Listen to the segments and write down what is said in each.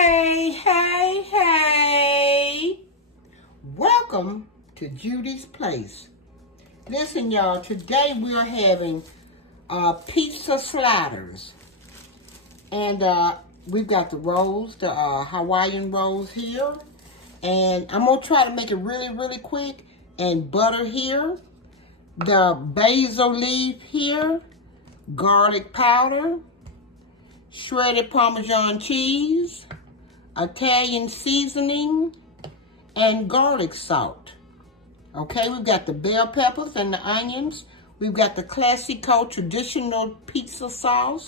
Hey, hey, hey. Welcome to Judy's Place. Listen, y'all, today we are having pizza sliders. And we've got the rolls, the Hawaiian rolls here. And I'm going to try to make it really, really quick. And butter here. The basil leaf here. Garlic powder. Shredded Parmesan cheese. Italian seasoning. And garlic salt. Okay, we've got the bell peppers and the onions. We've got the classico traditional pizza sauce.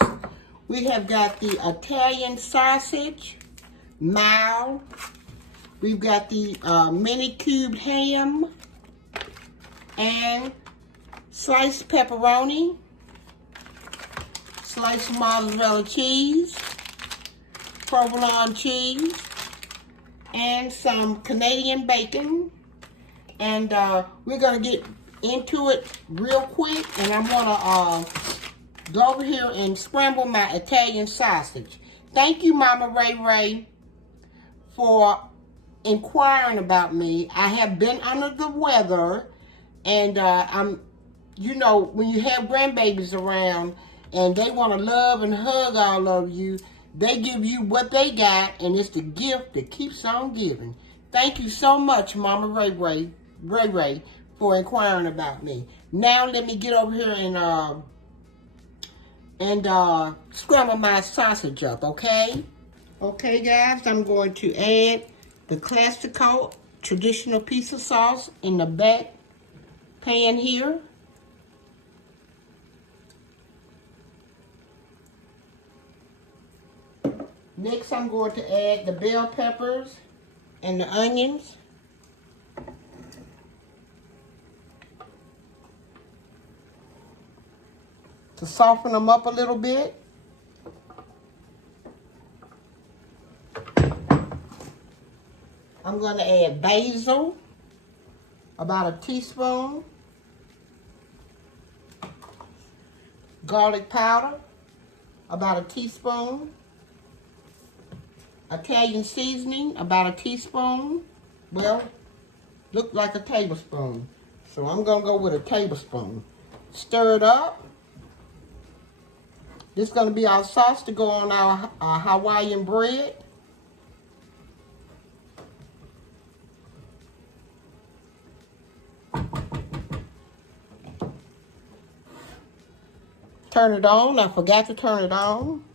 We have got the Italian sausage, mild. We've got the mini cubed ham and sliced pepperoni, sliced mozzarella cheese, provolone cheese, and some Canadian bacon. And we're going to get into it real quick. And I'm going to go over here and scramble my Italian sausage. Thank you, Mama Ray Ray, for inquiring about me. I have been under the weather. And you know, when you have grandbabies around and they want to love and hug all of you, they give you what they got, and it's the gift that keeps on giving. Thank you so much, Mama Ray Ray, for inquiring about me. Now let me get over here and scramble my sausage up, okay? Okay, guys, I'm going to add the classico traditional pizza sauce in the back pan here. Next, I'm going to add the bell peppers and the onions. To soften them up a little bit. I'm going to add basil, about a teaspoon. Garlic powder, about a teaspoon. Italian seasoning, about a teaspoon. Well, looked like a tablespoon. So I'm going to go with a tablespoon. Stir it up. This is going to be our sauce to go on our Hawaiian bread. Turn it on. I forgot to turn it on.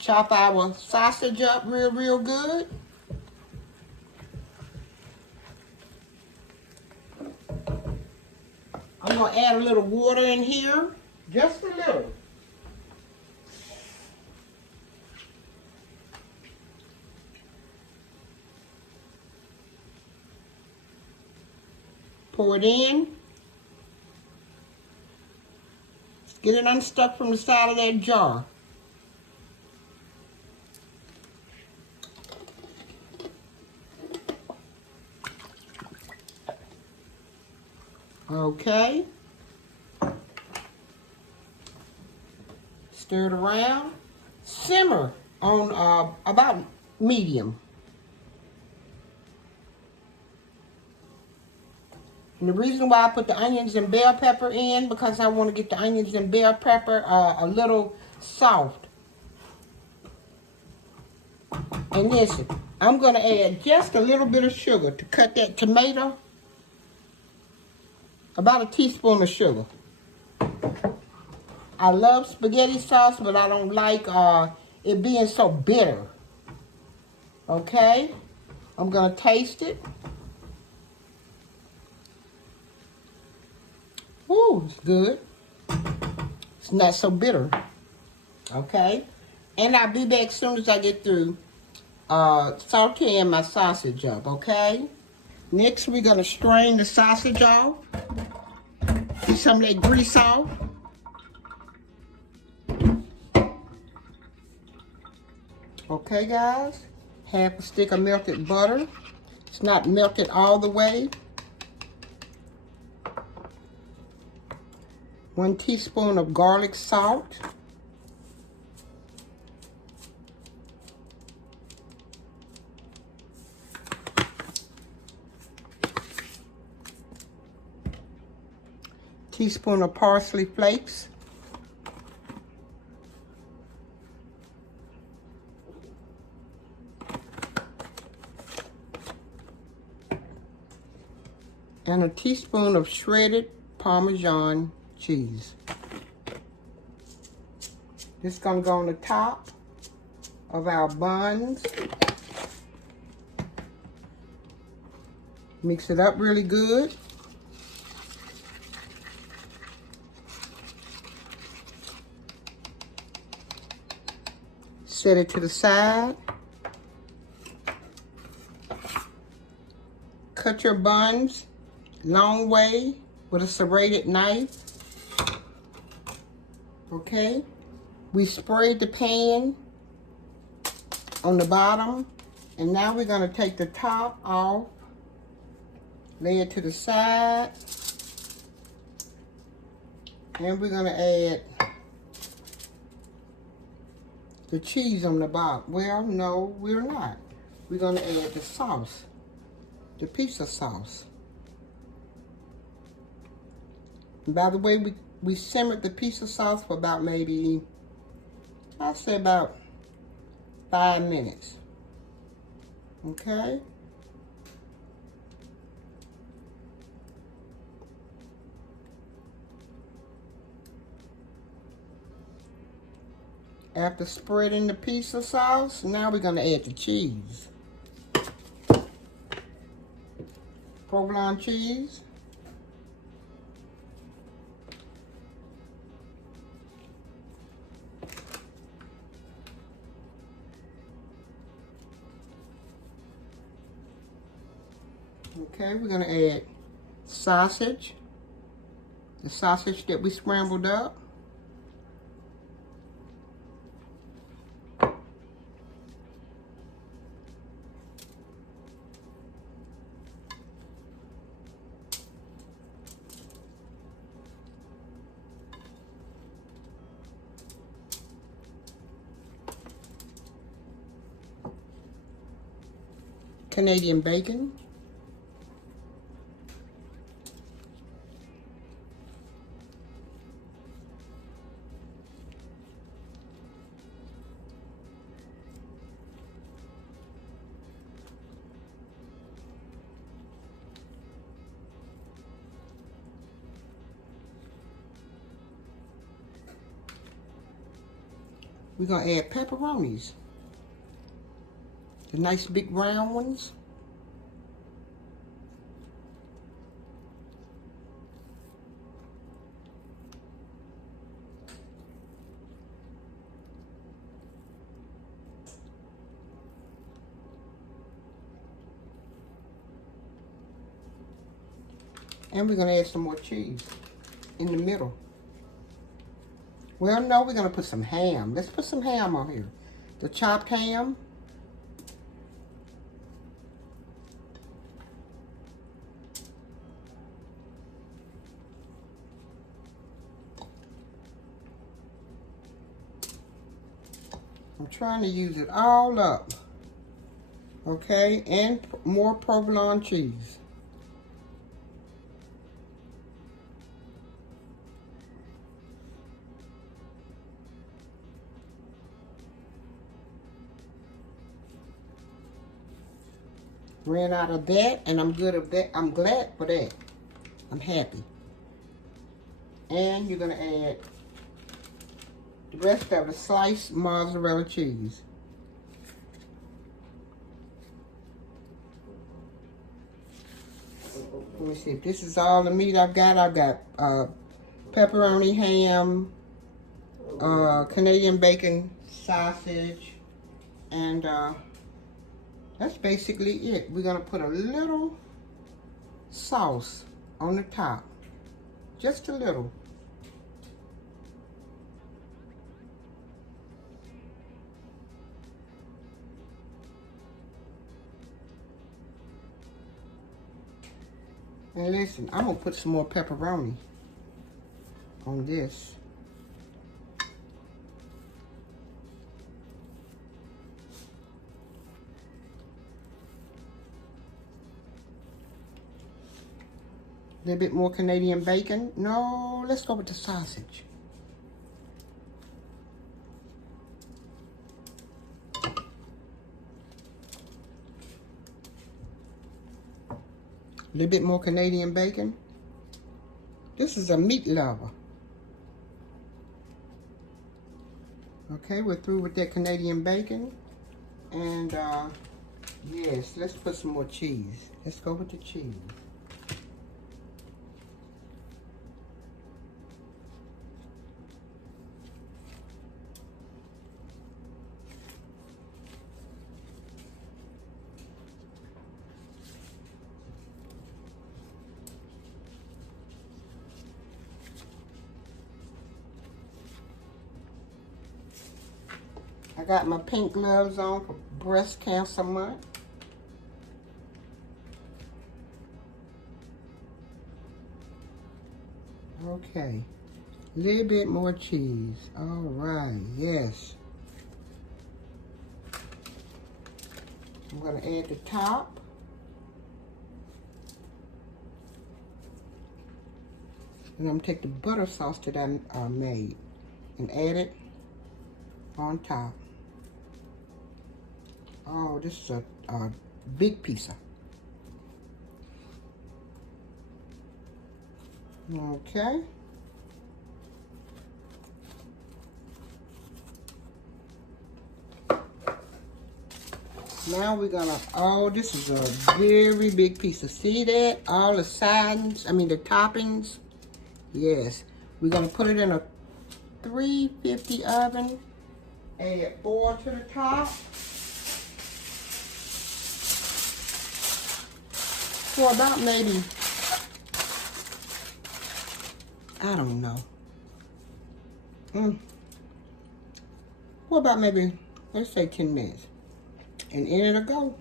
Chop our sausage up real good. I'm going to add a little water in here. Just a little. Pour it in. Get it unstuck from the side of that jar. Okay. Stir it around. Simmer on about medium. And the reason why I put the onions and bell pepper in, because I want to get the onions and bell pepper a little soft. And listen, I'm going to add just a little bit of sugar to cut that tomato. About a teaspoon of sugar. I love spaghetti sauce, but I don't like it being so bitter. Okay? I'm going to taste it. Ooh, it's good. It's not so bitter. Okay? And I'll be back as soon as I get through sauteing my sausage up, okay? Next, we're going to strain the sausage off. Get some of that grease off. Okay, guys. Half a stick of melted butter. It's not melted all the way. 1 teaspoon of garlic salt. Teaspoon of parsley flakes. And a teaspoon of shredded Parmesan cheese. This is going to go on the top of our buns. Mix it up really good. Set it to the side. Cut your buns long way with a serrated knife. Okay? We sprayed the pan on the bottom, and now we're going to take the top off, lay it to the side, and we're going to add the cheese on the bottom. Well, no, we're not. We're going to add the sauce, the pizza sauce. And by the way, we simmered the pizza sauce for about maybe, I'd say about 5 minutes. Okay? After spreading the pizza sauce, now we're going to add the cheese. Provolone cheese. Okay, we're going to add sausage. The sausage that we scrambled up. Canadian bacon. We're going to add pepperonis. The nice big round ones. And we're going to add some more cheese in the middle. Well, no, we're going to put some ham. Let's put some ham on here. The chopped ham. I'm trying to use it all up. Okay, and more provolone cheese. Ran out of that, and I'm good of that. I'm glad for that. I'm happy. And you're going to add the rest of the sliced mozzarella cheese. Let me see if this is all the meat I've got. I've got pepperoni, ham, Canadian bacon, sausage, and that's basically it. We're going to put a little sauce on the top. Just a little. And listen, I'm going to put some more pepperoni on this. A little bit more Canadian bacon. No, let's go with the sausage. A little bit more Canadian bacon. This is a meat lover. Okay, we're through with that Canadian bacon. And yes, let's put some more cheese. Let's go with the cheese. I got my pink gloves on for breast cancer month. Okay, a little bit more cheese. All right, yes. I'm gonna add the top. And I'm gonna take the butter sauce that I made and add it on top. Oh, this is a big pizza. Okay. Now we're gonna, oh, this is a very big pizza. See that? All the sides, I mean the toppings. Yes. We're gonna put it in a 350 oven. Add oil to the top. For about maybe, I don't know. For about maybe, let's say 10 minutes. And in it'll go.